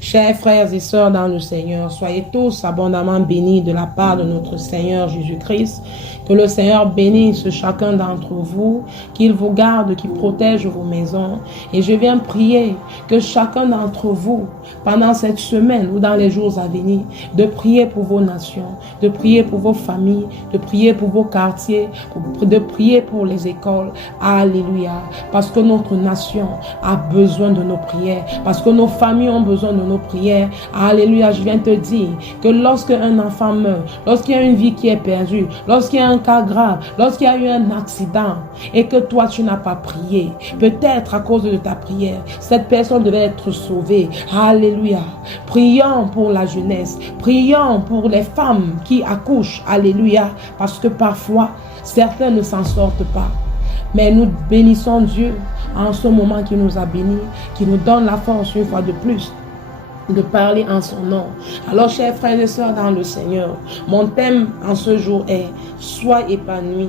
Chers frères et sœurs dans le Seigneur, soyez tous abondamment bénis de la part de notre Seigneur Jésus-Christ. Que le Seigneur bénisse chacun d'entre vous, qu'il vous garde, qu'il protège vos maisons. Et je viens prier que chacun d'entre vous, pendant cette semaine ou dans les jours à venir, de prier pour vos nations, de prier pour vos familles, de prier pour vos quartiers, de prier pour les écoles. Alléluia. Parce que notre nation a besoin de nos prières, parce que nos familles ont besoin de nos prières. Alléluia. Je viens te dire que lorsque un enfant meurt, lorsqu'il y a une vie qui est perdue, lorsqu'il y a un cas grave, lorsqu'il y a eu un accident et que toi tu n'as pas prié, peut-être à cause de ta prière, cette personne devait être sauvée. Alléluia. Prions pour la jeunesse, prions pour les femmes qui accouchent. Alléluia. Parce que parfois, certains ne s'en sortent pas. Mais nous bénissons Dieu en ce moment qui nous a bénis, qui nous donne la force une fois de plus de parler en son nom. Alors, chers frères et sœurs dans le Seigneur, mon thème en ce jour est « Sois épanoui,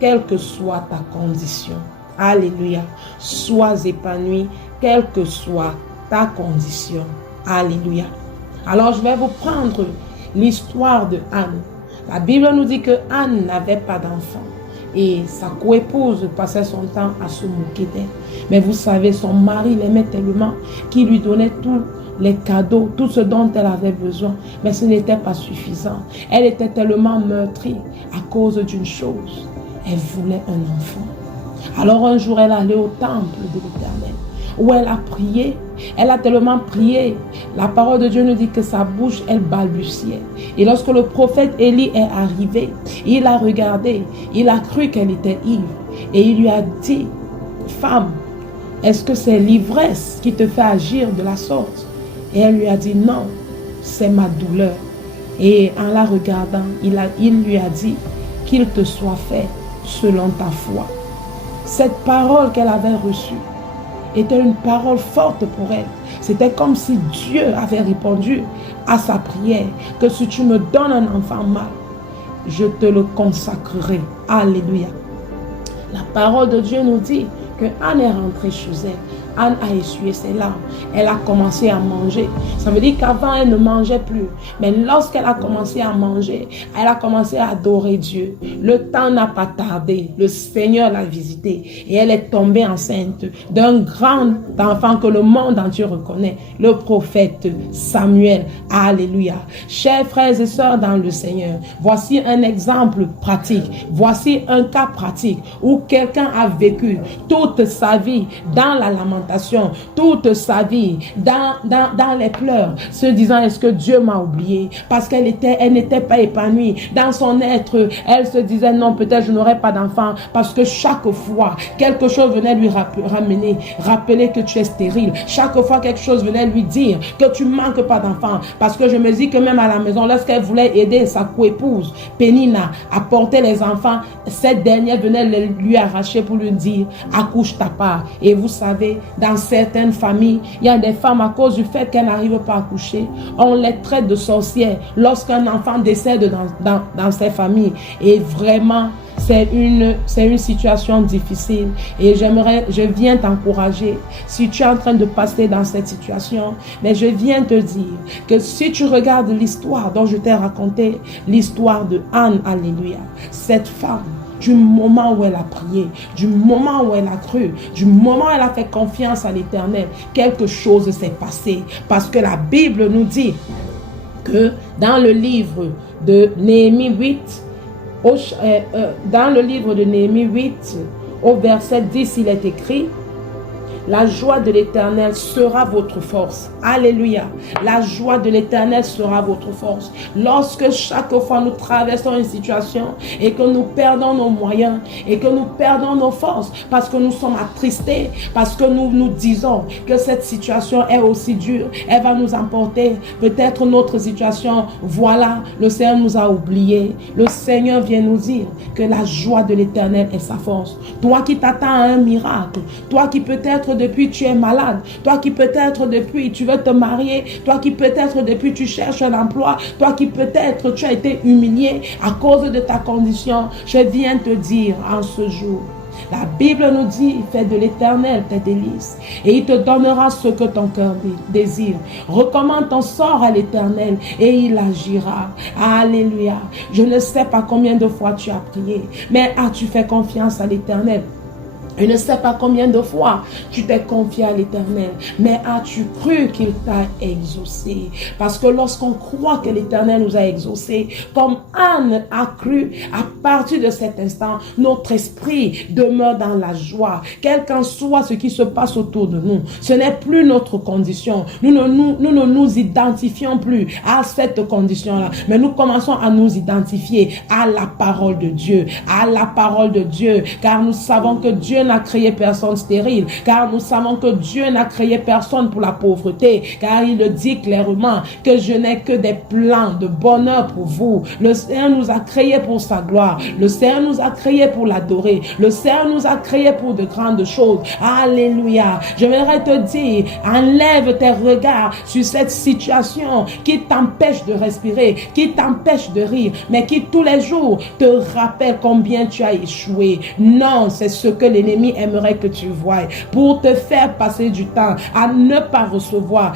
quelle que soit ta condition ». Alléluia. Sois épanoui, quelle que soit ta condition. Alléluia. Alors, je vais vous prendre l'histoire de Anne. La Bible nous dit que Anne n'avait pas d'enfant. Et sa coépouse passait son temps à se moquer d'elle. Mais vous savez, son mari l'aimait tellement qu'il lui donnait tous les cadeaux, tout ce dont elle avait besoin. Mais ce n'était pas suffisant. Elle était tellement meurtrie à cause d'une chose. Elle voulait un enfant. Alors un jour, elle allait au temple de l'Éternel, où elle a prié. Elle a tellement prié. La parole de Dieu nous dit que sa bouche, elle balbutiait. Et lorsque le prophète Élie est arrivé, il a regardé, il a cru qu'elle était ivre. Et il lui a dit, femme, est-ce que c'est l'ivresse qui te fait agir de la sorte? Et elle lui a dit, non, c'est ma douleur. Et en la regardant, il lui a dit, qu'il te soit fait selon ta foi. Cette parole qu'elle avait reçue était une parole forte pour elle. C'était comme si Dieu avait répondu à sa prière, que si tu me donnes un enfant mâle, je te le consacrerai. Alléluia. La parole de Dieu nous dit que Anne est rentrée chez elle. Anne a essuyé ses larmes. Elle a commencé à manger. Ça veut dire qu'avant, elle ne mangeait plus. Mais lorsqu'elle a commencé à manger, elle a commencé à adorer Dieu. Le temps n'a pas tardé. Le Seigneur l'a visitée. Et elle est tombée enceinte d'un grand enfant que le monde entier reconnaît. Le prophète Samuel. Alléluia. Chers frères et sœurs dans le Seigneur, voici un exemple pratique. Voici un cas pratique où quelqu'un a vécu toute sa vie dans la lamentation, toute sa vie dans les pleurs, se disant, est-ce que Dieu m'a oublié? Parce qu'elle n'était pas épanouie dans son être. Elle se disait, non, peut-être je n'aurai pas d'enfant, parce que chaque fois quelque chose venait lui rappeler que tu es stérile. Chaque fois quelque chose venait lui dire que tu manques pas d'enfant. Parce que je me dis que même à la maison, lorsqu'elle voulait aider sa coépouse Pénina à porter les enfants, cette dernière venait lui arracher pour lui dire, accouche ta part. Et vous savez, dans certaines familles, il y a des femmes, à cause du fait qu'elles n'arrivent pas à accoucher, on les traite de sorcières lorsqu'un enfant décède dans ces familles. Et vraiment, c'est une situation difficile. Et je viens t'encourager. Si tu es en train de passer dans cette situation, mais je viens te dire que si tu regardes l'histoire dont je t'ai raconté, l'histoire de Anne, alléluia, cette femme, du moment où elle a prié, du moment où elle a cru, du moment où elle a fait confiance à l'Éternel, quelque chose s'est passé. Parce que la Bible nous dit que dans le livre de Néhémie 8, dans le livre de Néhémie 8, au verset 10, il est écrit, la joie de l'Éternel sera votre force. Alléluia. La joie de l'Éternel sera votre force. Lorsque chaque fois nous traversons une situation et que nous perdons nos moyens et que nous perdons nos forces parce que nous sommes attristés, parce que nous nous disons que cette situation est aussi dure, elle va nous emporter. Peut-être notre situation, voilà, le Seigneur nous a oubliés. Le Seigneur vient nous dire que la joie de l'Éternel est sa force. Toi qui t'attends à un miracle, toi qui peut-être depuis tu es malade, toi qui peut-être depuis tu veux te marier, toi qui peut-être depuis tu cherches un emploi, toi qui peut-être tu as été humilié à cause de ta condition, je viens te dire en ce jour La Bible nous dit, fais de l'Éternel tes délices et il te donnera ce que ton cœur désire. Recommande ton sort à l'Éternel et il agira. Alléluia. Je ne sais pas combien de fois tu as prié, mais as-tu fait confiance à l'Éternel? Je ne sais pas combien de fois tu t'es confié à l'Éternel, mais as-tu cru qu'il t'a exaucé? Parce que lorsqu'on croit que l'Éternel nous a exaucés, comme Anne a cru, à partir de cet instant, notre esprit demeure dans la joie. Quel qu'en soit ce qui se passe autour de nous, ce n'est plus notre condition. Nous ne nous identifions plus à cette condition-là, mais nous commençons à nous identifier à la parole de Dieu, à la parole de Dieu, car nous savons que Dieu n'a créé personne stérile, car nous savons que Dieu n'a créé personne pour la pauvreté, car il le dit clairement que je n'ai que des plans de bonheur pour vous. Le Seigneur nous a créés pour sa gloire, le Seigneur nous a créés pour l'adorer, le Seigneur nous a créés pour de grandes choses. Alléluia. Je voudrais te dire, enlève tes regards sur cette situation qui t'empêche de respirer, qui t'empêche de rire, mais qui tous les jours te rappelle combien tu as échoué. Non, c'est ce que l'ennemi aimerait que tu voies pour te faire passer du temps à ne pas recevoir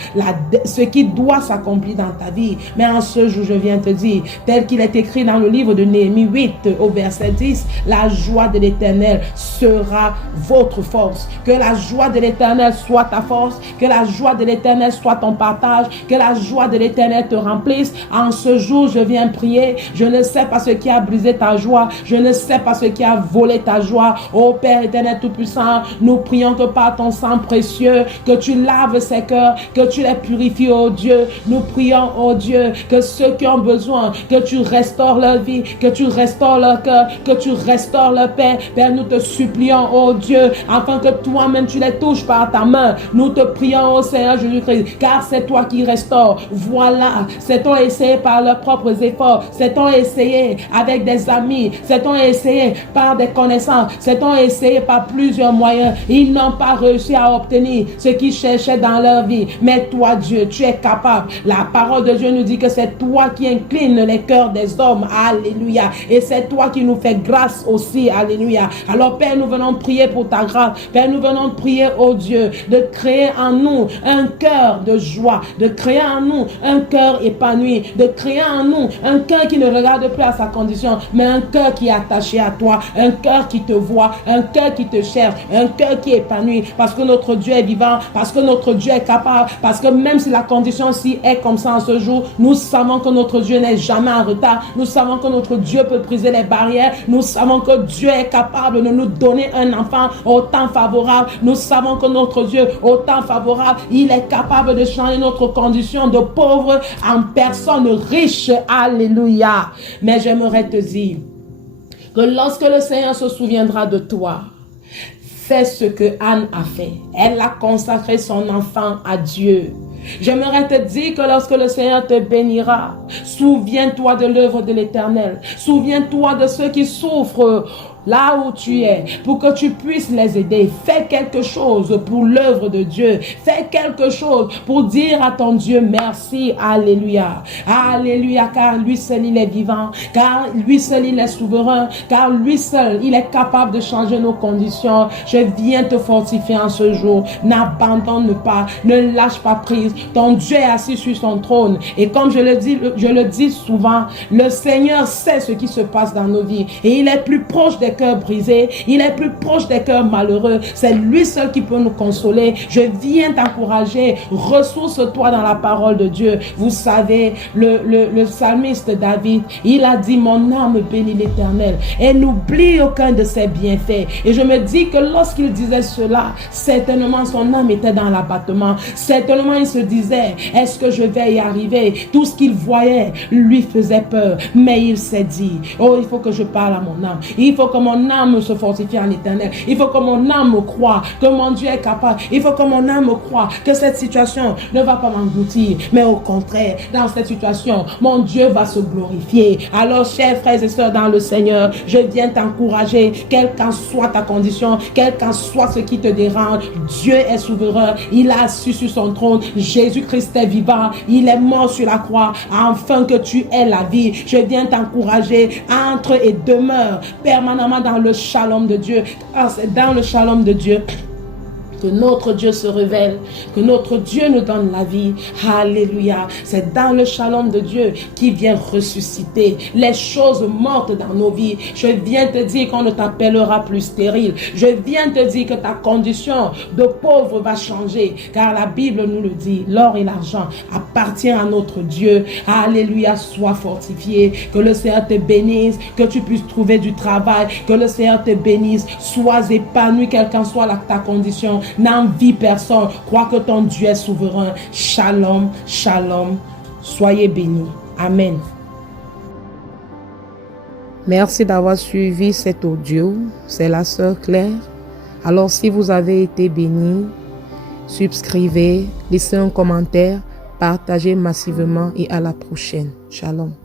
ce qui doit s'accomplir dans ta vie. Mais en ce jour, je viens te dire, tel qu'il est écrit dans le livre de Néhémie 8 au verset 10, la joie de l'Éternel sera votre force. Que la joie de l'Éternel soit ta force, que la joie de l'Éternel soit ton partage, que la joie de l'Éternel te remplisse. En ce jour, je viens prier. Je ne sais pas ce qui a brisé ta joie, je ne sais pas ce qui a volé ta joie. Ô Père éternel Tout-Puissant, nous prions que par ton sang précieux, que tu laves ces cœurs, que tu les purifies, oh Dieu. Nous prions, oh Dieu, que ceux qui ont besoin, que tu restaures leur vie, que tu restaures leur cœur, que tu restaures leur paix. Père, nous te supplions, oh Dieu, afin que toi-même tu les touches par ta main. Nous te prions, oh Seigneur Jésus-Christ, car c'est toi qui restaures. Voilà, c'est-on essayé par leurs propres efforts, c'est-on essayé avec des amis, c'est-on essayé par des connaissances, c'est-on essayé par plusieurs moyens. Ils n'ont pas réussi à obtenir ce qu'ils cherchaient dans leur vie. Mais toi, Dieu, tu es capable. La parole de Dieu nous dit que c'est toi qui inclines les cœurs des hommes. Alléluia. Et c'est toi qui nous fais grâce aussi. Alléluia. Alors, Père, nous venons prier pour ta grâce. Père, nous venons prier, oh Dieu, de créer en nous un cœur de joie, de créer en nous un cœur épanoui, de créer en nous un cœur qui ne regarde plus à sa condition, mais un cœur qui est attaché à toi, un cœur qui te voit, un cœur qui te cherche, un cœur qui est épanoui, parce que notre Dieu est vivant, parce que notre Dieu est capable, parce que même si la condition-ci est comme ça en ce jour, nous savons que notre Dieu n'est jamais en retard, nous savons que notre Dieu peut briser les barrières, nous savons que Dieu est capable de nous donner un enfant au temps favorable, nous savons que notre Dieu, au temps favorable, il est capable de changer notre condition de pauvre en personne riche. Alléluia. Mais j'aimerais te dire que lorsque le Seigneur se souviendra de toi, fais ce que Anne a fait. Elle a consacré son enfant à Dieu. J'aimerais te dire que lorsque le Seigneur te bénira, souviens-toi de l'œuvre de l'Éternel. Souviens-toi de ceux qui souffrent là où tu es, pour que tu puisses les aider. Fais quelque chose pour l'œuvre de Dieu. Fais quelque chose pour dire à ton Dieu merci. Alléluia. Alléluia, car lui seul il est vivant, car lui seul il est souverain, car lui seul il est capable de changer nos conditions. Je viens te fortifier en ce jour. N'abandonne pas, ne lâche pas prise. Ton Dieu est assis sur son trône. Et comme je le dis souvent, le Seigneur sait ce qui se passe dans nos vies. Et il est plus proche des cœurs brisés, il est plus proche des cœurs malheureux. C'est lui seul qui peut nous consoler. Je viens t'encourager. Ressource-toi dans la parole de Dieu. Vous savez, le psalmiste David, il a dit: mon âme bénit l'Éternel et n'oublie aucun de ses bienfaits. Et je me dis que lorsqu'il disait cela, certainement son âme était dans l'abattement. Certainement il se disait: est-ce que je vais y arriver? Tout ce qu'il voyait lui faisait peur. Mais il s'est dit: oh, il faut que je parle à mon âme. Il faut que mon âme se fortifie en l'Éternel. Il faut que mon âme croie que mon Dieu est capable. Il faut que mon âme croie que cette situation ne va pas m'engloutir, mais au contraire, dans cette situation, mon Dieu va se glorifier. Alors, chers frères et sœurs dans le Seigneur, je viens t'encourager, quelle qu'en soit ta condition, quel qu'en soit ce qui te dérange, Dieu est souverain. Il a assis sur son trône. Jésus-Christ est vivant. Il est mort sur la croix afin que tu aies la vie. Je viens t'encourager. Entre et demeure permanemment vraiment dans le shalom de Dieu. Ah, c'est dans le shalom de Dieu que notre Dieu se révèle, que notre Dieu nous donne la vie. Alléluia. C'est dans le shalom de Dieu qui vient ressusciter les choses mortes dans nos vies. Je viens te dire qu'on ne t'appellera plus stérile. Je viens te dire que ta condition de pauvre va changer, car la Bible nous le dit. L'or et l'argent appartient à notre Dieu. Alléluia. Sois fortifié. Que le Seigneur te bénisse, que tu puisses trouver du travail, que le Seigneur te bénisse. Sois épanoui, quelle qu'en soit ta condition. N'envie personne. Crois que ton Dieu est souverain. Shalom, shalom. Soyez bénis. Amen. Merci d'avoir suivi cet audio. C'est la sœur Claire. Alors, si vous avez été bénis, subscrivez, laissez un commentaire, partagez massivement et à la prochaine. Shalom.